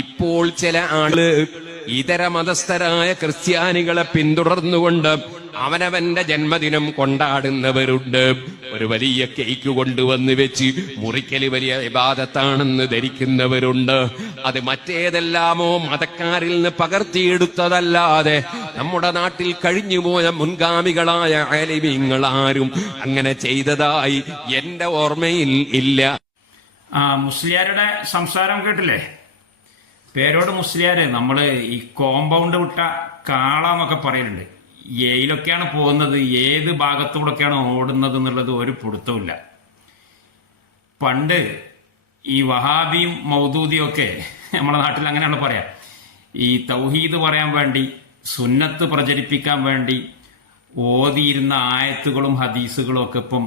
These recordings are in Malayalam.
ഇപ്പോൾ ചില ആൾ ഇതര മതസ്ഥരായ ക്രിസ്ത്യാനികളെ പിന്തുടർന്നുകൊണ്ട് അവനവന്റെ ജന്മദിനം കൊണ്ടാടുന്നവരുണ്ട്. ഒരു വലിയ കേക്ക് കൊണ്ടുവന്ന് വെച്ച് മുറിക്കൽ വലിയ വിവാദത്താണെന്ന് ധരിക്കുന്നവരുണ്ട്. അത് മറ്റേതെല്ലാമോ മതക്കാരിൽ നിന്ന് പകർത്തിയെടുത്തതല്ലാതെ നമ്മുടെ നാട്ടിൽ കഴിഞ്ഞുപോയ മുൻഗാമികളായ അലിമിങ്ങൾ ആരും അങ്ങനെ ചെയ്തതായി എന്റെ ഓർമ്മയിൽ ഇല്ല. മുസ്ലിയാരുടെ സംസാരം കേട്ടില്ലേ? പേരോട് മുസ്ലിയാര് നമ്മൾ ഈ കോമ്പൗണ്ട് വിട്ട കാള എന്നൊക്കെ പറയലുണ്ട്. ഏയിലൊക്കെയാണ് പോകുന്നത് ഏത് ഭാഗത്തൂടെയൊക്കെയാണ് ഓടുന്നത് എന്നുള്ളത് ഒരു പിടുത്തമില്ല പണ്ട് ഈ വഹാബിയും മൗദൂദിയും ഒക്കെ നമ്മുടെ നാട്ടിൽ അങ്ങനെയാണ് പറയാം. ഈ തൗഹീദ് പറയാൻ വേണ്ടി സുന്നത്ത് പ്രചരിപ്പിക്കാൻ വേണ്ടി ഓതിയിരുന്ന ആയത്തുകളും ഹദീസുകളും ഒക്കെ ഇപ്പം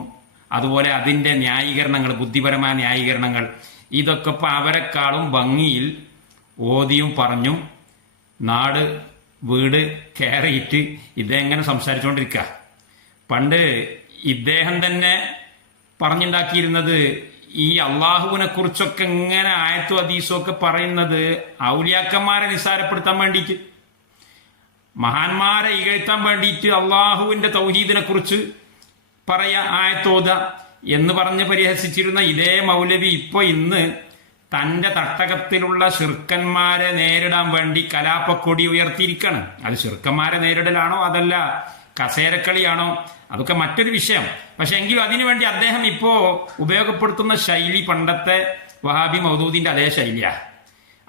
അതുപോലെ അതിന്റെ ന്യായീകരണങ്ങൾ ബുദ്ധിപരമായ ന്യായീകരണങ്ങൾ ഇതൊക്കെ ഇപ്പം അവരെക്കാളും ഭംഗിയിൽ ഓതിയും പറഞ്ഞും നാട് വീട് കയറിയിട്ട് ഇതെങ്ങനെ സംസാരിച്ചുകൊണ്ടിരിക്കുക പണ്ട് ഇദ്ദേഹം തന്നെ പറഞ്ഞുണ്ടാക്കിയിരുന്നത് ഈ അള്ളാഹുവിനെ കുറിച്ചൊക്കെ എങ്ങനെ ആയത്തു ഹദീസും ഒക്കെ പറയുന്നത് ഔലിയാക്കന്മാരെ നിസ്സാരപ്പെടുത്താൻ വേണ്ടിയിട്ട് മഹാന്മാരെ ഇകഴ്ത്താൻ വേണ്ടിയിട്ട് അള്ളാഹുവിന്റെ തൗഹീദിനെ കുറിച്ച് പറയാ ആയത്തോത എന്ന് പറഞ്ഞ് പരിഹസിച്ചിരുന്ന ഇതേ മൗലവി ഇപ്പൊ ഇന്ന് തന്റെ തട്ടകത്തിലുള്ള ശിർക്കന്മാരെ നേരിടാൻ വേണ്ടി കലാപക്കൊടി ഉയർത്തിയിരിക്കണം. അത് ശിർക്കന്മാരെ നേരിടലാണോ അതല്ല കസേരക്കളിയാണോ? അതൊക്കെ മറ്റൊരു വിഷയം. പക്ഷെ എങ്കിലും അതിനുവേണ്ടി അദ്ദേഹം ഇപ്പോ ഉപയോഗപ്പെടുത്തുന്ന ശൈലി പണ്ടത്തെ വഹാബി മൗദൂദിന്റെ അതേ ശൈലിയാ.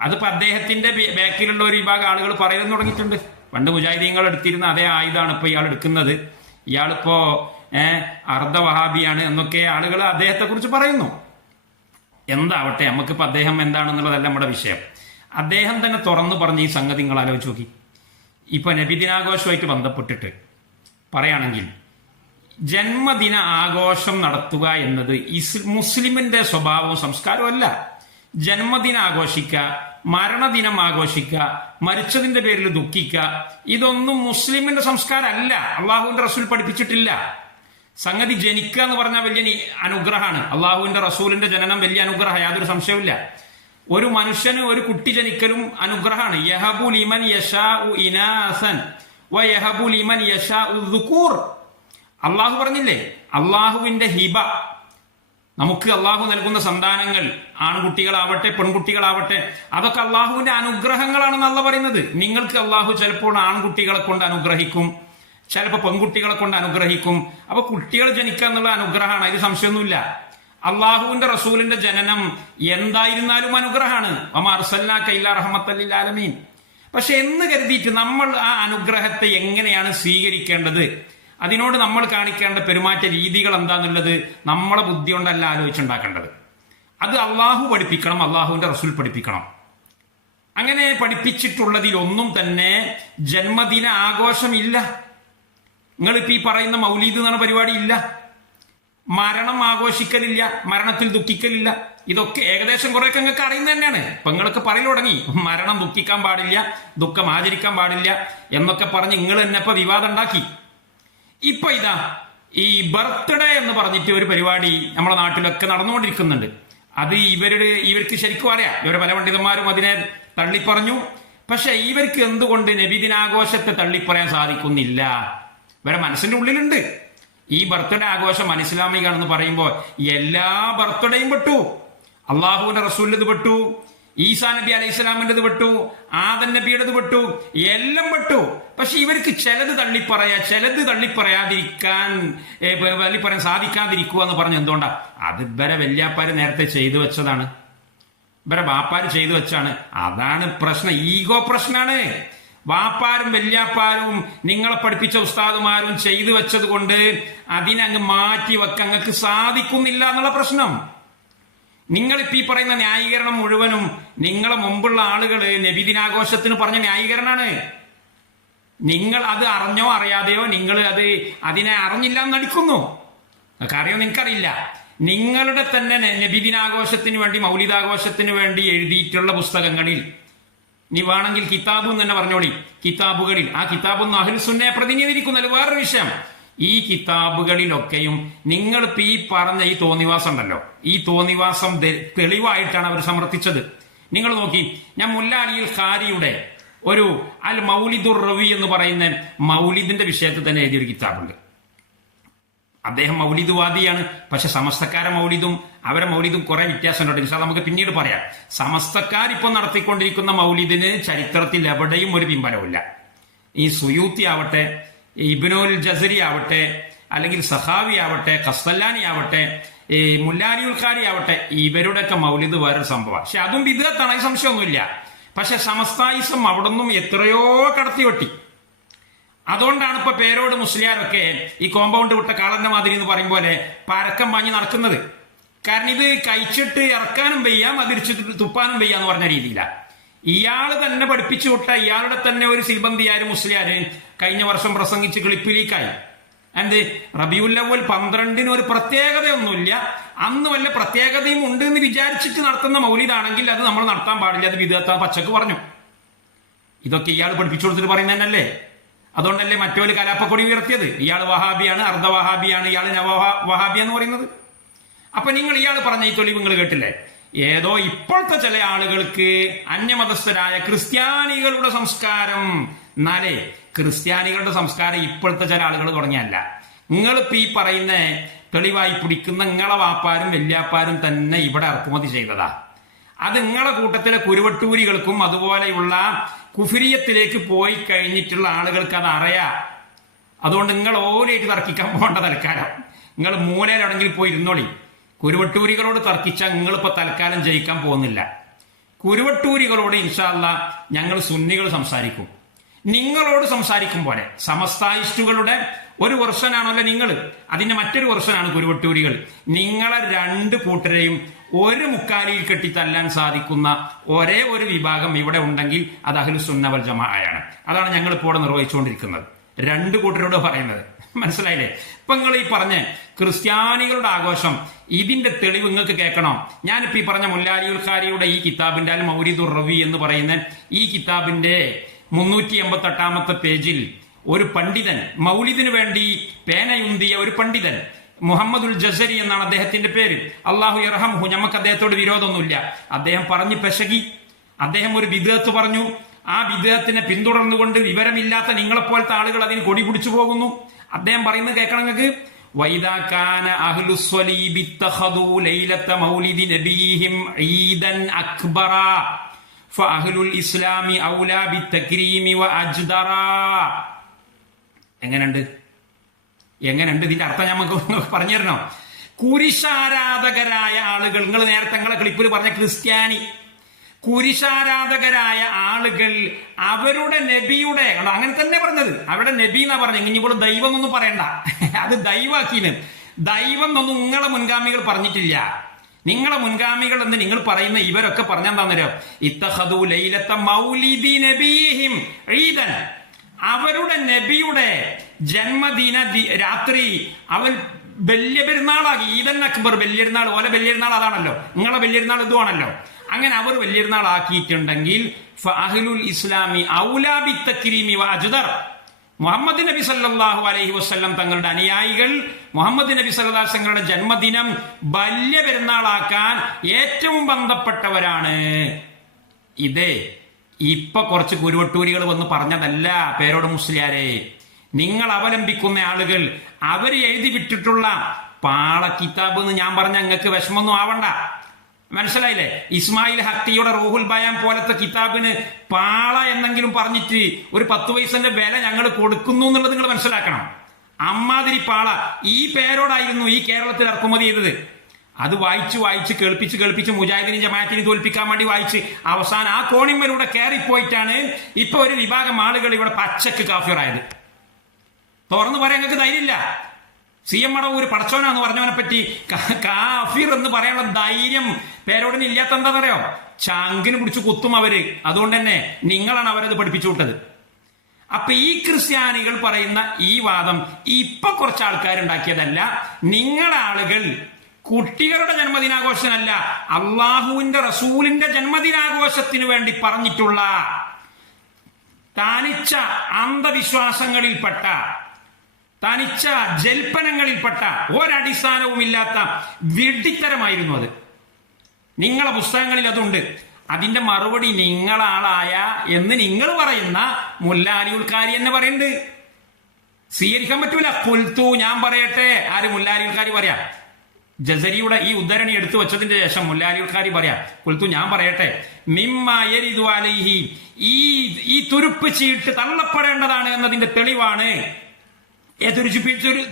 അതിപ്പോ അദ്ദേഹത്തിന്റെ ബാക്കിലുള്ള ഒരു വിഭാഗം ആളുകൾ പറയാൻ തുടങ്ങിയിട്ടുണ്ട്. പണ്ട് മുജാഹിദീങ്ങൾ എടുത്തിരുന്ന അതേ ആയുധമാണ് ഇപ്പൊ ഇയാൾ എടുക്കുന്നത്. ഇയാളിപ്പോ ഏഹ് അർദ്ധ വഹാബിയാണ് എന്നൊക്കെ ആളുകൾ അദ്ദേഹത്തെ കുറിച്ച് പറയുന്നു. എന്താവട്ടെ നമുക്കിപ്പോൾ അദ്ദേഹം എന്താണെന്നുള്ളതല്ല നമ്മുടെ വിഷയം. അദ്ദേഹം തന്നെ തുറന്നു പറഞ്ഞ ഈ സംഗതി നിങ്ങൾ ആലോചിച്ച് നോക്കി. ഇപ്പോൾ നബിദിനാഘോഷമായിട്ട് ബന്ധപ്പെട്ടിട്ട് പറയുകയാണെങ്കിൽ ജന്മദിന ആഘോഷം നടത്തുക എന്നത് ഇസ് മുസ്ലിമിന്റെ സ്വഭാവവും സംസ്കാരവും അല്ല. ജന്മദിനം ആഘോഷിക്കുക മരണദിനം ആഘോഷിക്കുക മരിച്ചതിന്റെ പേരിൽ ദുഃഖിക്കുക ഇതൊന്നും മുസ്ലിമിന്റെ സംസ്കാരമല്ല. അള്ളാഹുവിന്റെ റസൂൽ പഠിപ്പിച്ചിട്ടില്ല. സംഗതി ജനിക്കുക എന്ന് പറഞ്ഞാൽ വലിയ അനുഗ്രഹമാണ്. അള്ളാഹുവിന്റെ റസൂലിന്റെ ജനനം വലിയ അനുഗ്രഹം യാതൊരു സംശയവുമില്ല. ഒരു മനുഷ്യന് ഒരു കുട്ടി ജനിക്കലും അനുഗ്രഹമാണ്. യഹബു ലിമൻ യഷാ ഇനാസൻ ലിമൻ യഷാ ദുക്കൂർ അള്ളാഹു പറഞ്ഞില്ലേ? അള്ളാഹുവിന്റെ ഹിബ. നമുക്ക് അള്ളാഹു നൽകുന്ന സന്താനങ്ങൾ ആൺകുട്ടികളാവട്ടെ പെൺകുട്ടികളാവട്ടെ അതൊക്കെ അള്ളാഹുവിന്റെ അനുഗ്രഹങ്ങളാണെന്ന് അല്ല പറയുന്നത്. നിങ്ങൾക്ക് അള്ളാഹു ചിലപ്പോൾ ആൺകുട്ടികളെ കൊണ്ട് അനുഗ്രഹിക്കും. ചിലപ്പോൾ പെൺകുട്ടികളെ കൊണ്ട് അനുഗ്രഹിക്കും. അപ്പൊ കുട്ടികൾ ജനിക്കുക എന്നുള്ള അനുഗ്രഹമാണ് അതിൽ സംശയമൊന്നുമില്ല. അള്ളാഹുവിന്റെ റസൂലിന്റെ ജനനം എന്തായിരുന്നാലും അനുഗ്രഹമാണ്. അമർസല്ലാ കൈല റഹമത്തല്ലാലമീൻ പക്ഷെ എന്ന് കരുതിയിട്ട് നമ്മൾ ആ അനുഗ്രഹത്തെ എങ്ങനെയാണ് സ്വീകരിക്കേണ്ടത്? അതിനോട് നമ്മൾ കാണിക്കേണ്ട പെരുമാറ്റ രീതികൾ എന്താന്നുള്ളത് നമ്മളെ ബുദ്ധി കൊണ്ടല്ല ആലോചിച്ചുണ്ടാക്കേണ്ടത്. അത് അള്ളാഹു പഠിപ്പിക്കണം അള്ളാഹുവിന്റെ റസൂൽ പഠിപ്പിക്കണം. അങ്ങനെ പഠിപ്പിച്ചിട്ടുള്ളതിൽ ഒന്നും തന്നെ ജന്മദിന ആഘോഷമില്ല. നിങ്ങളിപ്പോ ഈ പറയുന്ന മൗലീദ് എന്ന പരിപാടി ഇല്ല. മരണം ആഘോഷിക്കലില്ല മരണത്തിൽ ദുഃഖിക്കലില്ല. ഇതൊക്കെ ഏകദേശം കുറെയൊക്കെ നിങ്ങൾക്ക് അറിയുന്നത് തന്നെയാണ്. ഇപ്പൊ നിങ്ങളൊക്കെ പറയൽ തുടങ്ങി. മരണം ദുഃഖിക്കാൻ പാടില്ല ദുഃഖം ആചരിക്കാൻ പാടില്ല എന്നൊക്കെ പറഞ്ഞ് നിങ്ങൾ തന്നെ ഇപ്പൊ വിവാദം ഉണ്ടാക്കി. ഇപ്പൊ ഇതാ ഈ ബർത്ത്ഡേ എന്ന് പറഞ്ഞിട്ട് ഒരു പരിപാടി നമ്മുടെ നാട്ടിലൊക്കെ നടന്നുകൊണ്ടിരിക്കുന്നുണ്ട്. അത് ഇവരുടെ ഇവർക്ക് ശരിക്കും അറിയാം. ഇവരെ പല പണ്ഡിതന്മാരും അതിനെ തള്ളിപ്പറഞ്ഞു. പക്ഷെ ഇവർക്ക് എന്തുകൊണ്ട് നബിദിനാഘോഷത്തെ തള്ളിപ്പറയാൻ സാധിക്കുന്നില്ല? ഇവരെ മനസ്സിന്റെ ഉള്ളിലുണ്ട്. ഈ ബർത്ത്ഡേ ആഘോഷം അനിസ്ലാമികാണെന്ന് പറയുമ്പോൾ എല്ലാ ബർത്ത്ഡേയും പെട്ടു. അള്ളാഹുവിന്റെ റസൂലിന്റെ പെട്ടു. ഈസാ നബി അലൈഹി സ്വലാമിന്റെത് പെട്ടു. ആദൻ നബിയുടേത് പെട്ടു. എല്ലാം പെട്ടു. പക്ഷെ ഇവർക്ക് ചിലത് തള്ളിപ്പറയാ ചിലത് തള്ളിപ്പറയാതിരിക്കാൻ തള്ളിപ്പറയാൻ സാധിക്കാതിരിക്കുക എന്ന് പറഞ്ഞ എന്തുകൊണ്ടാ? അത് ഇവരെ വല്യാപ്പാര് നേരത്തെ ചെയ്തു വെച്ചതാണ്. ഇവരെ ബാപ്പാര് ചെയ്തു വെച്ചാണ്. അതാണ് പ്രശ്നം. ഈഗോ പ്രശ്നമാണ് വാപ്പാരും വല്യാപ്പാരും നിങ്ങളെ പഠിപ്പിച്ച ഉസ്താദുമാരും ചെയ്തു വെച്ചത് കൊണ്ട് അതിനങ്ങ് മാറ്റി വെക്കാൻ അങ്ങക്ക് സാധിക്കുന്നില്ല എന്നുള്ള പ്രശ്നം. നിങ്ങളിപ്പോ ഈ പറയുന്ന ന്യായീകരണം മുഴുവനും നിങ്ങളെ മുമ്പുള്ള ആളുകൾ നബിദിനാഘോഷത്തിന് പറഞ്ഞ ന്യായീകരണമാണ് നിങ്ങൾ അത് അറിഞ്ഞോ അറിയാതെയോ നിങ്ങൾ അത് അതിനെ അറിഞ്ഞില്ല എന്ന് നടിക്കുന്നു. അറിയോ നിങ്ങൾക്കറിയില്ല. നിങ്ങളുടെ തന്നെ നബിദിനാഘോഷത്തിന് വേണ്ടി മൗലികാഘോഷത്തിന് വേണ്ടി എഴുതിയിട്ടുള്ള പുസ്തകങ്ങളിൽ നീ വേണമെങ്കിൽ കിതാബ് എന്ന് തന്നെ പറഞ്ഞോളി. കിതാബുകളിൽ. ആ കിതാബൊന്നും അഹിൽസുന്നെ പ്രതിനിധീകരിക്കുന്നത് വേറൊരു വിഷയം. ഈ കിതാബുകളിലൊക്കെയും നിങ്ങൾ ഇപ്പൊ ഈ പറഞ്ഞ ഈ തോന്നിവാസം ഉണ്ടല്ലോ. ഈ തോന്നിവാസം തെളിവായിട്ടാണ് അവർ സമർത്ഥിച്ചത്. നിങ്ങൾ നോക്കി. ഞാൻ മുല്ലാലിയിൽ ഖാരിയുടെ ഒരു അൽ മൗലിദുർ റവി എന്ന് പറയുന്ന മൗലിദിന്റെ വിഷയത്തിൽ തന്നെ എഴുതിയൊരു കിതാബുണ്ട്. അദ്ദേഹം മൗലിദുവാദിയാണ്. പക്ഷെ സമസ്തക്കാര മൗലിദും അവരെ മൗലിദും കുറെ വ്യത്യാസമുണ്ട് ഇൻഷാ നമുക്ക് പിന്നീട് പറയാം. സമസ്തക്കാർ ഇപ്പൊ നടത്തിക്കൊണ്ടിരിക്കുന്ന മൗലിദിന് ചരിത്രത്തിൽ എവിടെയും ഒരു പിമ്പലമില്ല ഈ സുയൂത്തി ആവട്ടെ ഇബിനോൽ ജസരി ആവട്ടെ അല്ലെങ്കിൽ സഹാവി ആവട്ടെ കസ്തല്ലാനി ആവട്ടെ ഈ മുല്ലാരിയുൽക്കാരി ആവട്ടെ ഇവരുടെയൊക്കെ മൗലിദ് വേറൊരു സംഭവം പക്ഷെ അതും വിധത്താണ് ഈ സംശയമൊന്നുമില്ല. പക്ഷെ സമസ്തായിസം അവിടെ നിന്നും എത്രയോ കടത്തി വെട്ടി അതുകൊണ്ടാണ് ഇപ്പൊ പേരോട് മുസ്ലിയാരൊക്കെ ഈ കോമ്പൗണ്ട് വിട്ട കാളന്റെ മാതിരി എന്ന് പറയും പോലെ പരക്കം വാങ്ങി നടക്കുന്നത്. കാരണം ഇത് കഴിച്ചിട്ട് ഇറക്കാനും വയ്യ മതിരിച്ചിട്ട് തുപ്പാനും വയ്യ എന്ന് പറഞ്ഞ രീതിയിലാണ് ഇയാൾ തന്നെ പഠിപ്പിച്ചു വിട്ട ഇയാളുടെ തന്നെ ഒരു സിൽബന്തിയാര് മുസ്ലിയാര് കഴിഞ്ഞ വർഷം പ്രസംഗിച്ച് ക്ലിപ്പിലേക്കായി. എന്ത്? റബിയുല്ലവൽ പന്ത്രണ്ടിന് ഒരു പ്രത്യേകതയൊന്നുമില്ല. അന്ന് വല്ല പ്രത്യേകതയും ഉണ്ട് എന്ന് വിചാരിച്ചിട്ട് നടത്തുന്ന മൗലിദാണെങ്കിൽ അത് നമ്മൾ നടത്താൻ പാടില്ല. അത് വിധത്താൻ പച്ചക്ക് പറഞ്ഞു. ഇതൊക്കെ ഇയാൾ പഠിപ്പിച്ചു കൊടുത്തിട്ട് പറയുന്നതന്നല്ലേ? അതുകൊണ്ടല്ലേ മറ്റൊരു കലാപ്പക്കൊടി ഉയർത്തിയത്? ഇയാൾ വഹാബിയാണ് അർദ്ധ വഹാബിയാണ് ഇയാൾ നവ വഹാബി എന്ന് പറയുന്നത്. അപ്പൊ നിങ്ങൾ ഇയാൾ പറഞ്ഞ ഈ തെളിവ് നിങ്ങൾ കേട്ടില്ലേ? ഏതോ ഇപ്പോഴത്തെ ചില ആളുകൾക്ക് അന്യമതസ്ഥരായ ക്രിസ്ത്യാനികളുടെ സംസ്കാരം എന്നാലേ ക്രിസ്ത്യാനികളുടെ സംസ്കാരം ഇപ്പോഴത്തെ ചില ആളുകൾ തുടങ്ങിയല്ല. നിങ്ങളിപ്പോ ഈ പറയുന്ന തെളിവായി പിടിക്കുന്ന നിങ്ങളെ വാപ്പാരും വല്യാപ്പാരും തന്നെ ഇവിടെ ഇറക്കുമതി ചെയ്തതാ. അത് നിങ്ങളെ കൂട്ടത്തിലെ കുരുവട്ടൂരികൾക്കും അതുപോലെയുള്ള കുഫിരിയത്തിലേക്ക് പോയി കഴിഞ്ഞിട്ടുള്ള ആളുകൾക്ക് അത് അറിയാം. അതുകൊണ്ട് നിങ്ങൾ ഓലായിട്ട് തർക്കിക്കാൻ പോകേണ്ട തൽക്കാലം. നിങ്ങൾ മൂലയിലാണെങ്കിൽ പോയി ഇരുന്നോളി. കുരുവട്ടൂരികളോട് തർക്കിച്ചാൽ നിങ്ങളിപ്പോൾ തൽക്കാലം ജയിക്കാൻ പോകുന്നില്ല. കുരുവട്ടൂരികളോട് ഇൻഷാല്ല ഞങ്ങൾ സുന്നികൾ സംസാരിക്കും. നിങ്ങളോട് സംസാരിക്കും പോലെ സമസ്തായിസ്റ്റുകളുടെ ഒരു വർഷനാണല്ലോ നിങ്ങൾ അതിന്റെ മറ്റൊരു വർഷനാണ് കുരുവട്ടൂരികൾ. നിങ്ങളെ രണ്ട് കൂട്ടരെയും ഒരു മുക്കാലിയിൽ കെട്ടി തല്ലാൻ സാധിക്കുന്ന ഒരേ ഒരു വിഭാഗം ഇവിടെ ഉണ്ടെങ്കിൽ അത് അഹ്ലു സുന്നവൽ ജമാഅയാണ്. അതാണ് ഞങ്ങൾ ഇപ്പോൾ ഇവിടെ നിർവഹിച്ചുകൊണ്ടിരിക്കുന്നത്. രണ്ട് കൂട്ടരോട് പറയുന്നത്. മനസ്സിലായില്ലേ? ഇപ്പൊ നിങ്ങൾ ഈ പറഞ്ഞ ക്രിസ്ത്യാനികളുടെ ആഘോഷം ഇതിന്റെ തെളിവ് നിങ്ങൾക്ക് കേൾക്കണം? ഞാനിപ്പോ ഈ പറഞ്ഞ മുല്ലാലിയുൽ ഖാരിയുടെ ഈ കിതാബിന്റെ അൽ മൗരിദുർ റവി എന്ന് പറയുന്ന ഈ കിതാബിന്റെ മുന്നൂറ്റി എൺപത്തി എട്ടാമത്തെ പേജിൽ ഒരു പണ്ഡിതൻ മൗലിദിനു വേണ്ടി പേനയുന്തിയ ഒരു പണ്ഡിതൻ മുഹമ്മദുൽ ജസരി എന്നാണ് അദ്ദേഹത്തിന്റെ പേര് അള്ളാഹു ഇറഹംഹു നമുക്ക് അദ്ദേഹത്തോട് വിരോധമൊന്നുമില്ല അദ്ദേഹം പറഞ്ഞു പെശകി അദ്ദേഹം ഒരു വിദേഹത്ത് പറഞ്ഞു ആ വിദേഹത്തിനെ പിന്തുടർന്നുകൊണ്ട് വിവരമില്ലാത്ത നിങ്ങളെപ്പോലത്തെ ആളുകൾ അതിന് കൊടി പിടിച്ചു പോകുന്നു അദ്ദേഹം പറയുന്നത് കേൾക്കണം നിങ്ങൾക്ക് وإذا كان أهل الصليب اتخذوا ليلة مولد نبيهم عيدا أكبرا فأهل الإسلام أولى بالتكريم وأجدرا എങ്ങനെയുണ്ട്? എങ്ങനെയുണ്ട്? ഇതിന്റെ അർത്ഥം നമുക്ക് പറഞ്ഞു തരണോ? കുരിശാരാധകരായ ആളുകൾ നിങ്ങൾ നേരത്തെ നിങ്ങളെ ക്ലിപ്പിൽ പറഞ്ഞ ക്രിസ്ത്യാനി. കുരിശാരാധകരായ ആളുകൾ അവരുടെ നബിയുടെ അങ്ങനെ തന്നെ പറഞ്ഞത്. അവരുടെ നബി എന്നാ പറഞ്ഞത്? ഇനിയിപ്പോൾ ദൈവം എന്നൊന്നും പറയണ്ട. അത് ദൈവാക്കീന് ദൈവം എന്നൊന്നും നിങ്ങളെ മുൻഗാമികൾ പറഞ്ഞിട്ടില്ല. നിങ്ങളെ മുൻഗാമികൾ എന്ന് നിങ്ങൾ പറയുന്ന ഇവരൊക്കെ പറഞ്ഞെന്താന്നല്ലോ ഇത്തഹദു ലൈലത്ത മൗലിദി നബീഹിം ഈദൻ. അവരുടെ നബിയുടെ ജന്മദിന രാത്രി അവൻ വലിയ പെരുന്നാളാക്കി. ഈദൻ അക്ബർ വലിയരുന്നാൾ ഓല വലിയരുന്നാൾ അതാണല്ലോ. നിങ്ങളെ വലിയരുന്നാൾ ഇതുവാണല്ലോ അങ്ങനെ അവർ വലിയരുന്നാൾ ആക്കിയിട്ടുണ്ടെങ്കിൽ ഫഅഹ്ലുൽ ഇസ്ലാമി ഔലാബി തക്രീമി അജുദർ. മുഹമ്മദ് നബി സല്ലാഹു അലൈഹി വസല്ലം തങ്ങളുടെ അനുയായികൾ മുഹമ്മദ് നബി സല്ലാസങ്ങളുടെ ജന്മദിനം വലിയ പെരുന്നാളാക്കാൻ ഏറ്റവും ബന്ധപ്പെട്ടവരാണ്. ഇതേ ഇപ്പൊ കുറച്ച് കുരുവട്ടൂരികൾ വന്ന് പറഞ്ഞതല്ല പേരോട് മുസ്ലിയാരെ. നിങ്ങൾ അവലംബിക്കുന്ന ആളുകൾ അവർ എഴുതി വിട്ടിട്ടുള്ള പാള കിതാബ് എന്ന് ഞാൻ പറഞ്ഞ നിങ്ങൾക്ക് വിഷമൊന്നും ആവണ്ട. മനസ്സിലായില്ലേ? ഇസ്മായിൽ ഹക്തിയുടെ റൂഹുൽ ബയാം പോലത്തെ കിതാബിന് പാള എന്നെങ്കിലും പറഞ്ഞിട്ട് ഒരു പത്ത് പൈസന്റെ വില ഞങ്ങൾ കൊടുക്കുന്നു എന്നുള്ളത് നിങ്ങൾ മനസ്സിലാക്കണം. അമ്മാതിരി പാള ഈ പേരോടായിരുന്നു ഈ കേരളത്തിൽ ഇറക്കുമതി ചെയ്തത്. അത് വായിച്ച് വായിച്ച് കേൾപ്പിച്ച് കേൾപ്പിച്ച് മുജാഹിദിനെ ജമാഅത്തിനെ തോൽപ്പിക്കാൻ വേണ്ടി വായിച്ച് അവസാനം ആ കോണിമ്മലൂടെ കയറിപ്പോയിട്ടാണ് ഇപ്പൊ ഒരു വിഭാഗം ആളുകൾ ഇവിടെ പച്ചക്ക് കാഫിറായത്. തുറന്നു പറയാൻ ഞങ്ങൾക്ക് ധൈര്യമില്ല. സി എം മടവൂര് പടച്ചോനാന്ന് പറഞ്ഞവനെ പറ്റി കാഫിർ എന്ന് പറയാനുള്ള ധൈര്യം പേരോടിന് ഇല്ലാത്ത എന്താണെന്നറിയോ? ചാങ്കിന് പിടിച്ച് കുത്തും അവർ. അതുകൊണ്ട് തന്നെ നിങ്ങളാണ് അവരത് പഠിപ്പിച്ചു വിട്ടത്. അപ്പൊ ഈ ക്രിസ്ത്യാനികൾ പറയുന്ന ഈ വാദം ഇപ്പൊ കുറച്ച് ആൾക്കാരുണ്ടാക്കിയതല്ല. നിങ്ങളെ ആളുകൾ കുട്ടികളുടെ ജന്മദിനാഘോഷമല്ല അള്ളാഹുവിന്റെ റസൂലിന്റെ ജന്മദിനാഘോഷത്തിന് വേണ്ടി പറഞ്ഞിട്ടുള്ള തനിച്ച അന്ധവിശ്വാസങ്ങളിൽപ്പെട്ട തനിച്ച ജൽപ്പനങ്ങളിൽപ്പെട്ട ഒരടിസ്ഥാനവുമില്ലാത്ത വിഡ്ഢിത്തരമായിരുന്നു അത്. നിങ്ങളെ പുസ്തകങ്ങളിൽ അതുണ്ട്. അതിന്റെ മറുപടി നിങ്ങളാളായ എന്ന് നിങ്ങൾ പറയുന്ന മുല്ലാലി ഉൽക്കാരി എന്ന് പറയുന്നുണ്ട്. സ്വീകരിക്കാൻ പറ്റൂല. കുൽത്തു ഞാൻ പറയട്ടെ. ആര് മുല്ലാലി ഉൽക്കാരി പറയാ? ജസരിയുടെ ഈ ഉദ്ധരണി എടുത്തു വെച്ചതിന്റെ ശേഷം മുല്ലാലിക്കാരി പറയാം കുൽത്തു ഞാൻ പറയട്ടെ. മിമ്മ യരിദു അലൈഹി. ഈ ഈ തുരുപ്പ് ചീട്ട് തള്ളപ്പെടേണ്ടതാണ് എന്നതിന്റെ തെളിവാണ്. ഏതൊരു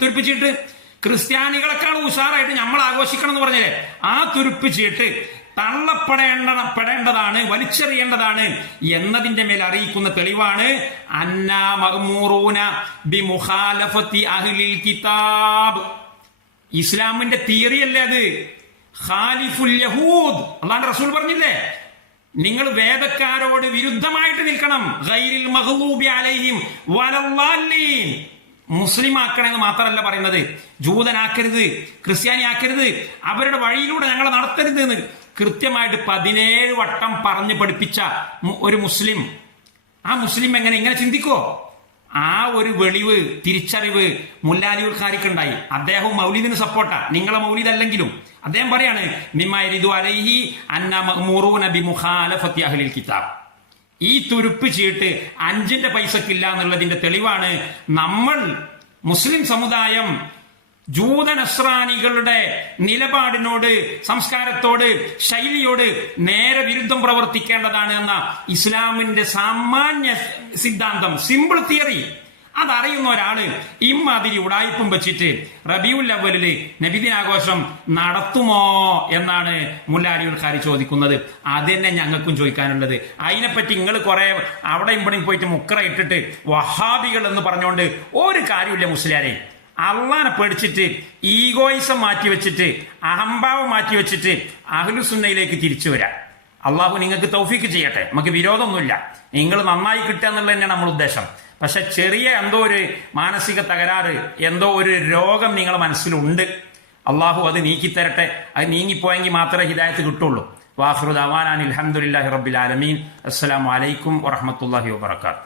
തുരുപ്പ് ചീട്ട്? ക്രിസ്ത്യാനികളെക്കാൾ ഉഷാറായിട്ട് നമ്മൾ ആഘോഷിക്കണം എന്ന് പറഞ്ഞില്ലേ? ആ തുരുപ്പ് ചീട്ട് തള്ളപ്പെടേണ്ട പെടേണ്ടതാണ് വലിച്ചെറിയേണ്ടതാണ് എന്നതിന്റെ മേൽ അറിയിക്കുന്ന തെളിവാണ്. അന്നാ ബി അഹ്ലിൽ കിതാബ്. ഇസ്ലാമിന്റെ തിയറി അല്ലേ അത്? ഖാലിഫുൽ യഹൂദ്. അള്ളാന്റെ റസൂൽ പറഞ്ഞില്ലേ? നിങ്ങൾ വേദക്കാരോട് വിരുദ്ധമായിട്ട് നിൽക്കണം. ഗൈരിൽ മഹ്ലൂബി അലൈഹിം മുസ്ലിം ആക്കണമെന്ന് മാത്രമല്ല പറയുന്നത്. ജൂതനാക്കരുത് ക്രിസ്ത്യാനി ആക്കരുത്. അവരുടെ വഴിയിലൂടെ ഞങ്ങളെ നടത്തരുത് എന്ന് കൃത്യമായിട്ട് പതിനേഴ് വട്ടം പറഞ്ഞു പഠിപ്പിച്ച ഒരു മുസ്ലിം. ആ മുസ്ലിം എങ്ങനെ? ഇങ്ങനെ ചിന്തിക്കോ? ആ ഒരു വെളിവ് തിരിച്ചറിവ് മുല്ലാലിയുൽക്കാരിക്കുണ്ടായി അദ്ദേഹം മൗലിദിന് സപ്പോർട്ടാ. നിങ്ങളെ മൗലിദ് അല്ലെങ്കിലും അദ്ദേഹം പറയാണ് അലൈഹി അന്ന ബിമുഖാലഫത്തി അഹ്ലിൽ കിതാബ്. ഈ തുരുപ്പ് ചീട്ട് അഞ്ചിന്റെ പൈസക്കില്ല എന്നുള്ളതിന്റെ തെളിവാണ് നമ്മൾ മുസ്ലിം സമുദായം ജൂതനസ്രാനികളുടെ നിലപാടിനോട് സംസ്കാരത്തോട് ശൈലിയോട് നേരെ വിരുദ്ധം പ്രവർത്തിക്കേണ്ടതാണ് എന്ന ഇസ്ലാമിന്റെ സാമാന്യ സിദ്ധാന്തം സിമ്പിൾ തിയറി. അതറിയുന്ന ഒരാൾ ഇമ്മാതിരി ഉടായ്പും വെച്ചിട്ട് റബിയുൽ അവലിൽ നബിദിനാഘോഷം നടത്തുമോ എന്നാണ് മുല്ലാരികൾക്കാരി ചോദിക്കുന്നത്. അത് തന്നെ ഞങ്ങൾക്കും ചോദിക്കാനുള്ളത്. അതിനെപ്പറ്റി നിങ്ങൾ കുറെ അവിടെ ഇവിടെയും പോയിട്ട് മുക്കറ ഇട്ടിട്ട് വഹാബികൾ എന്ന് പറഞ്ഞുകൊണ്ട് ഒരു കാര്യമില്ല മുസ്ലിയാരെ. അള്ളാനെ പേടിച്ചിട്ട് ഈഗോയിസം മാറ്റി വെച്ചിട്ട് അഹംഭാവം മാറ്റി വെച്ചിട്ട് അഹ്ലുസുന്നയിലേക്ക് തിരിച്ചു വരാം. അള്ളാഹു നിങ്ങൾക്ക് തൗഫീക്ക് ചെയ്യട്ടെ. നമുക്ക് വിരോധമൊന്നുമില്ല. നിങ്ങൾ നന്നായി കിട്ടുക എന്നുള്ളത് തന്നെയാണ് നമ്മുടെ ഉദ്ദേശം. പക്ഷെ ചെറിയ എന്തോ ഒരു മാനസിക തകരാറ് എന്തോ ഒരു രോഗം നിങ്ങളുടെ മനസ്സിലുണ്ട്. അള്ളാഹു അത് നീക്കിത്തരട്ടെ. അത് നീങ്ങിപ്പോയെങ്കിൽ മാത്രമേ ഹിദായത്ത് കിട്ടുള്ളൂ. വാഹ്റുദ് അവാനാൻ അലഹമുല്ലാഹി റബ്ബിൽ ആലമീൻ. അസ്സലാമു അലൈക്കും വറഹമത്തല്ലാഹി വാബർക്കാത്തു